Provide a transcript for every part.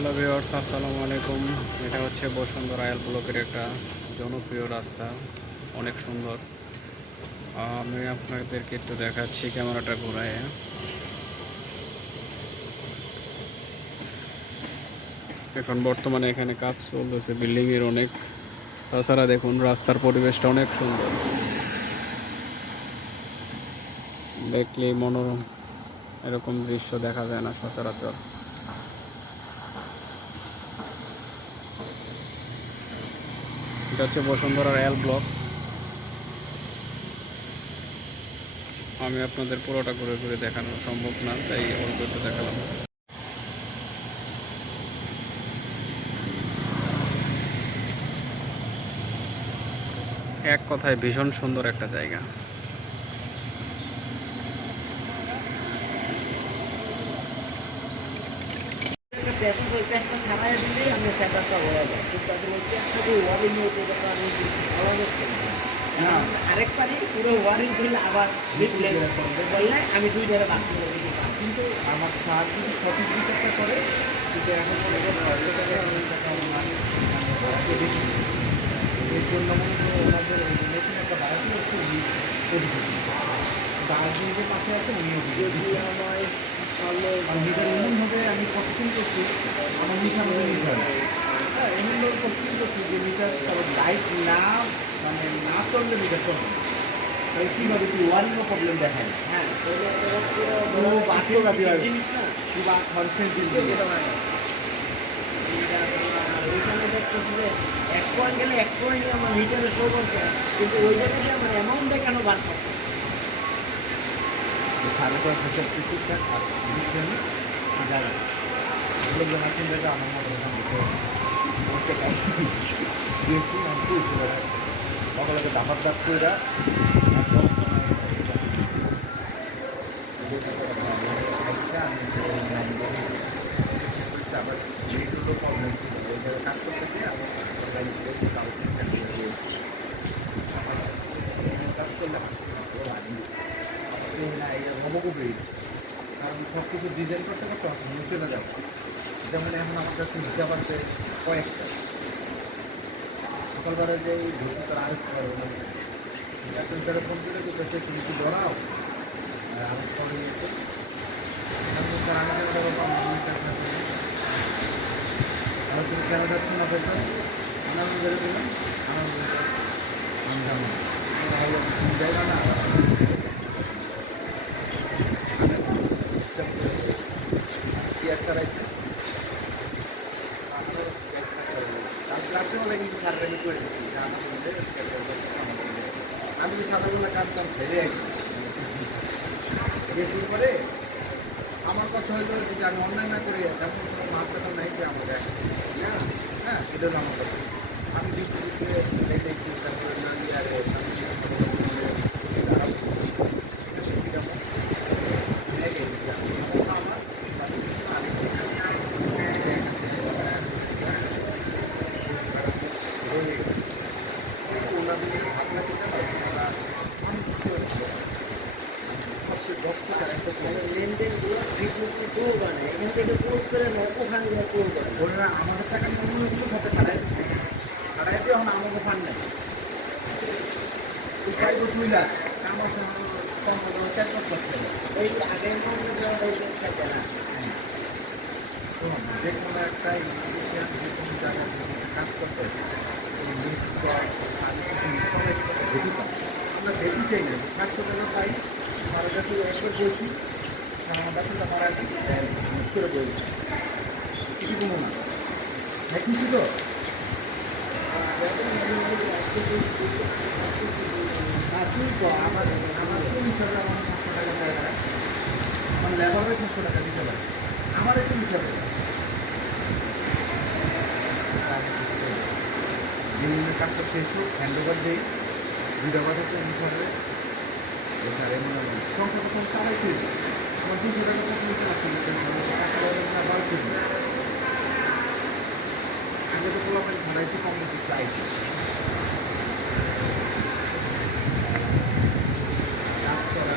Hello viewers, আসসালামু আলাইকুম। এটা হচ্ছে বসুন্ধরা আয়াল ব্লকের একটা জনপ্রিয় রাস্তা, অনেক সুন্দর। আমি আপনাদেরকে একটু দেখাচ্ছি ক্যামেরাটা ঘুরায়। এখন বর্তমানে এখানে কাজ চলতেছে বিল্ডিংয়ের অনেক। তাছাড়া দেখুন রাস্তার পরিবেশটা অনেক সুন্দর, দেখলেই মনোরম। এরকম দৃশ্য দেখা যায় না সচরাচর। এটা হচ্ছে বসুন্ধরার আয়াল ব্লক। আমি আপনাদের পুরোটা ঘুরে ঘুরে দেখানো সম্ভব না, তাই অল্প একটু দেখালাম। এক কথায় ভীষণ সুন্দর একটা জায়গা। আরেকবারই পুরো ওয়ারিং করলে আবার বললে আমি 2 জায়গায় বাদ করে দিতে পারি, কিন্তু আমার স্যার যদি সঠিক বিচারটা করে কিন্তু এখন মনে করেন এর জন্য মনে হয় ওনাদের নতুন একটা বাড়াতে হচ্ছে দার্জিলিংয়ের পাশে আছে উনিও যদি আমায় তাহলে মিটার এমনভাবে আমি কতদিন করছি আমার মিটার হ্যাঁ এমনভাবে কতদিন করছি যে মিটার লাইট না মানে না চললে মিটার চলবে তাহলে কীভাবে কি ওয়ারিংও প্রবলেম দেখায় হ্যাঁ জিনিস না বা কনসেন্ট ওইখানে দেখতেছি যে 1 পয়েন্ট গেলে 1 পয়েন্ট আমার মিটারে শো করছে, কিন্তু ওই জায়গায় আমার অ্যামাউন্টটা কেন বার করছে সাড়ে 10,000 ঠিকঠাক আর জায়গা লোকজন আছেন যেটা আমার মতো দিয়েছি আমি তুলছি সকলকে দামার দাগ করে আবার যেগুলো প্রবলেম ছিল ওই জায়গায় কাজ করতেছে এবং কাজ করলে নবকুবি কারণ সব কিছু ডিজাইন করতে করতে নিয়ে চলে যাবে, যেমন এখন আমার কাছে হিসাব আছে কয়েকটা সকালবেলা যে ভর্তি করে আরেস্ট করে সেন্টারে ফোন করে দিতেছে তুমি কি ধরাও আরেস্ট করে নিয়েছে আর তুমি কেন যাচ্ছ না পেছন আমি বেরো দিলাম আমার জায়গা না কি একটা রাখছে আমি যে সাদাগুলো কাটতাম ফেলে শুরু করে আমার কথা হইলো যে আমি অন্যায় না করে তেমন কোনো মাছ কথা নাই যে আমাকে হ্যাঁ সেটা হলো আমার কথা। আমি দেখছি তারপরে না নিয়ে আরে লেনদেনগুলো এখান থেকে পোস্ট করে ওখানে ওরা আমাদের টাকা মূল্যগুলো সাথে ছাড়াই ছাড়াই দিয়ে এখন আমাকে ফান্ড নেই চাইবো 2 লাখ আমার 4 করছে এই আগের থাকে না যে কোনো একটা ইনস্টিটিউশন যে কোনো জায়গায় কাজ করতে আমরা দেখি চাই না কাজ করতে না পাই আমার কাছে একবার বলছি আমার কাছে আমার আগে করে বলছি কিছু কোনো না হ্যাঁ কিছু তো আমার আমার কোন হিসাবে আমার 500 টাকা দেয় আমার লেবারের 500 টাকা দিতে পারে আমার একটু হিসাবে বিভিন্ন কাজটা শেষ হোক হ্যান্ড ওভার দিই 2 টাকা থেকে হিসাবে স্যার এমন সংখ্যা প্রথম চালাইছি আমার 200 টাকা বাড়ছে আগে তো পোলাপাই ঘোরাইতে কম বেশি চাইছি কাজ করা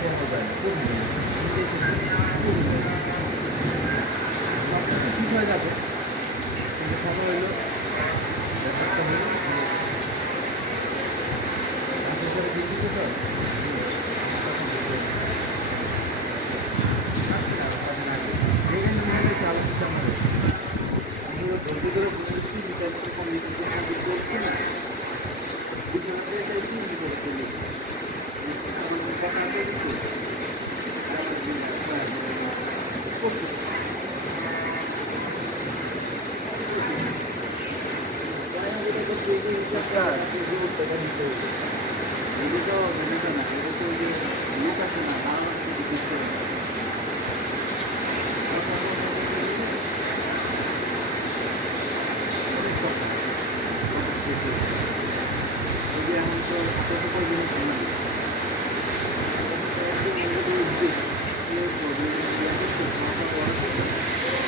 সহজ হয় সাথে হইলো ব্যাপারটা হলো হাতের করে দিচ্ছি তো চাল দিতাম ধৈর্য করে বুঝেছি মিটার মতো কম দিতে করছি না বিছানাতে চাইছি উনি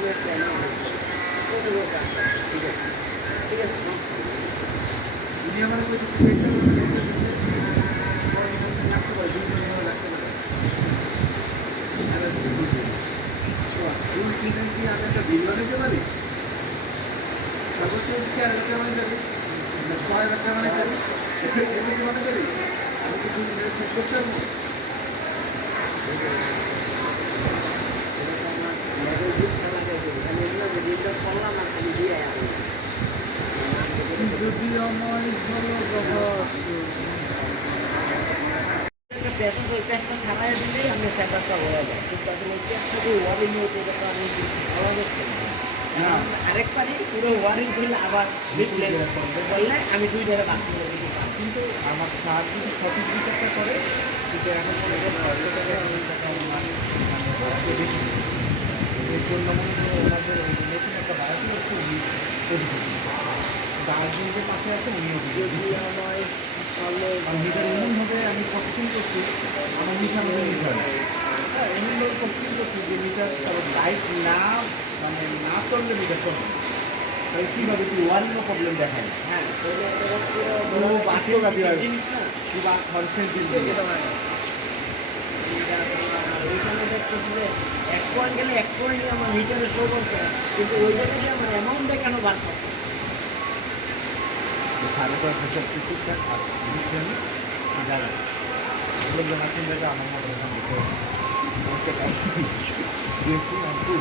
করে চলে আমার কথা আছে কিছু আরেকবারে পুরো ওয়ারিং করলে আবার বললে আমি 2 জায়গায় বাদ করে দিতে পারি কিন্তু আমার স্যার যদি সঠিক বিচারটা করে কিন্তু এখন এর জন্য ওনাদের নতুন একটা বাড়াতে হচ্ছে দার্জিলিংয়ের পাশে আছে উনিও যদি আমার মিটার এমনভাবে আমি পছন্দ করছি আমার মিটার হ্যাঁ এমনভাবে পছন্দ করছি যে মিটার লাইট না মানে না চললে মিটার চলবে তাহলে কীভাবে কি ওয়ারিংও প্রবলেম দেখায় হ্যাঁ বাকি জিনিস না কিংবা কনসেন্ট এক পয়েন্ট গেলে এক পয়েন্ট আমার মিটারে শো করছে কিন্তু ওই জায়গায় আমার অ্যামাউন্ট দেখানো বার করছে সাড়ে 5,000 ঠিকঠাক আর জায়গা এগুলো জানাচ্ছেন জায়গা আমার মতো দিয়েছি আমি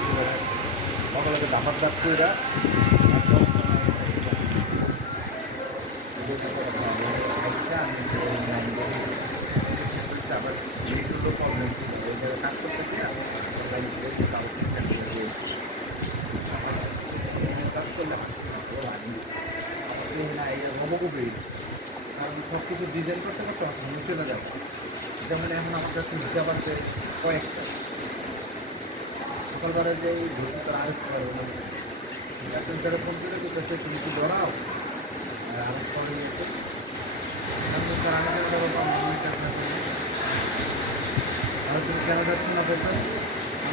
সকালে দাবার দাচ্ছে এরা আবার যেগুলো প্রবলেম ছিল ওই জায়গায় কাজ করতেছে আমার কাজ করলে না এই নবকুবি কারণ সব কিছু ডিজাইন করতে করতে চলে যাবে যেমন এখন আমার কাছে হিসাব আছে কয়েকটা সকালবেলা যে ভবিষ্যতের আরেক পারবো না এখন যারা কম্পিউটার করতেছে তুমি কি ধরাও আরেক পরে গেছে আর তুমি কেন যাচ্ছ না পেছন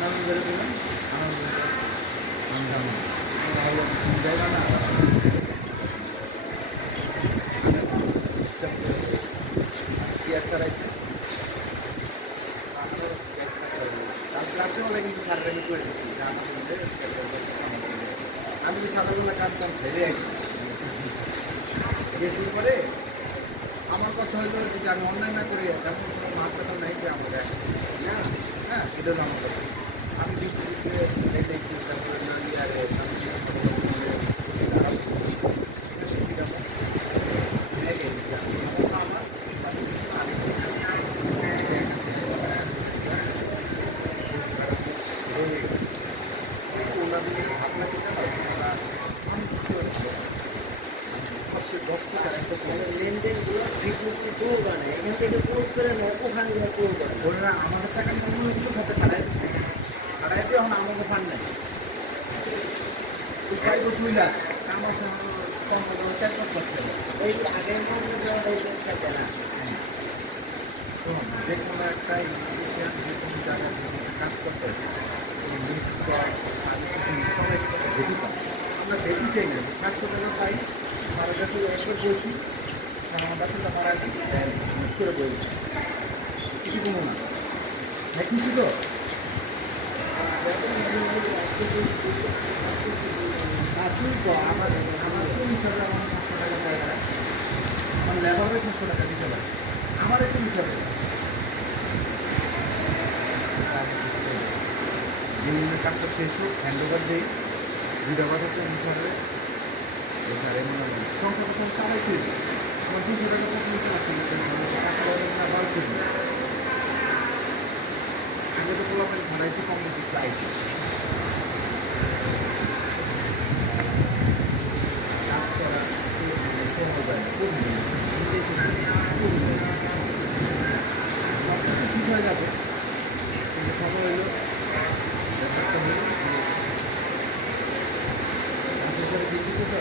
আমি বেরো দিলাম আমি জায়গা না কি একটা রাখছে কিন্তু সারাটা করে দিচ্ছি আমি যে সাদাগুলো কাটতাম ফেলে আসি শুরু করে আমার কথা হইলো যদি আমি অনলাইন না করি তেমন কোনো মাছ কথা নাই যে আমার হ্যাঁ সেটা হলো আমার কথা আমি দেখছি তারপরে না নিয়ে আরে লেনদেনগুলো এখান থেকে পোস্ট করে ওখানে আমাদের টাকা নিয়ে অন্য কিছু খাতে ছাড়াই ছাড়াইতে এখন আমাকে ফান নাই পাইব 2 লাখ আমার সম্পূর্ণ চেক করতে এই আগের মধ্যে থাকে না যে কোনো একটা ইনস্টিটিউশন যে কোনো জায়গায় কাজ করতে আমরা দেখি চাই না 500 টাকা পাই আমার কাছে একবার বলছি আমার কাছে মারা ইউজ করে বলছি কিছু কোনো না হ্যাঁ কিছু তো আমার আমার কোন হিসাবে আমার 500 টাকা দেয় না আমার লেবারে 500 টাকা দিতে পারে আমার একটু হিসাবে বিভিন্ন কাজটা শেষ হোক হ্যান্ড ওভার দিই দুইটা কথা তো নিতে হবে এখানে সংখ্যা প্রথম চালাইছি আমার 200 টাকা প্রথম চালাচ্ছি টাকা বার করি আগে তো বলা হয় ভাড়াইতে কম বেশি চাইছি কাজ করা সময় যায় না ঠিক হয়ে যাবে কিন্তু সময় হলো ব্যাপারটা হলো কাজের পরে দিচ্ছি তো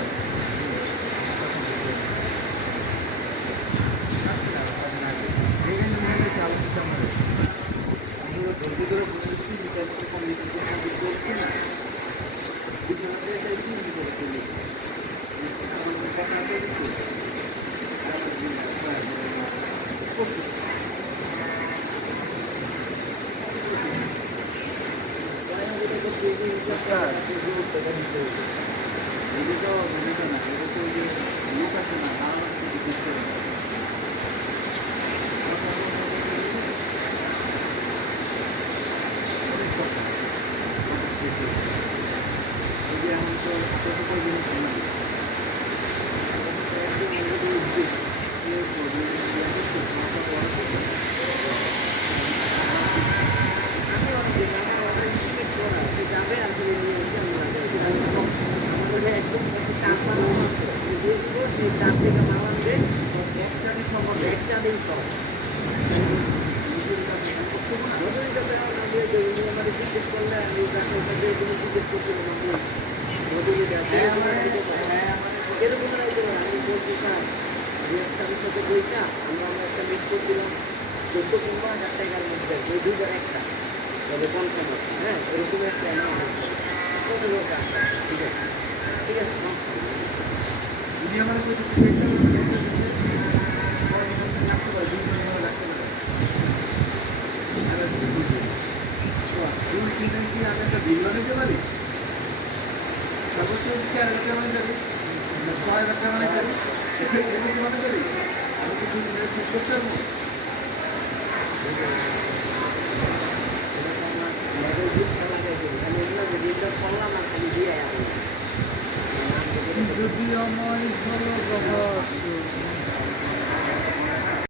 আমি একটা বিল বানাতে পারি সর্বোচ্চ 4 লাখ টাকা যাবে 6 লাখ টাকা যাবে আমি কি করতে পারবো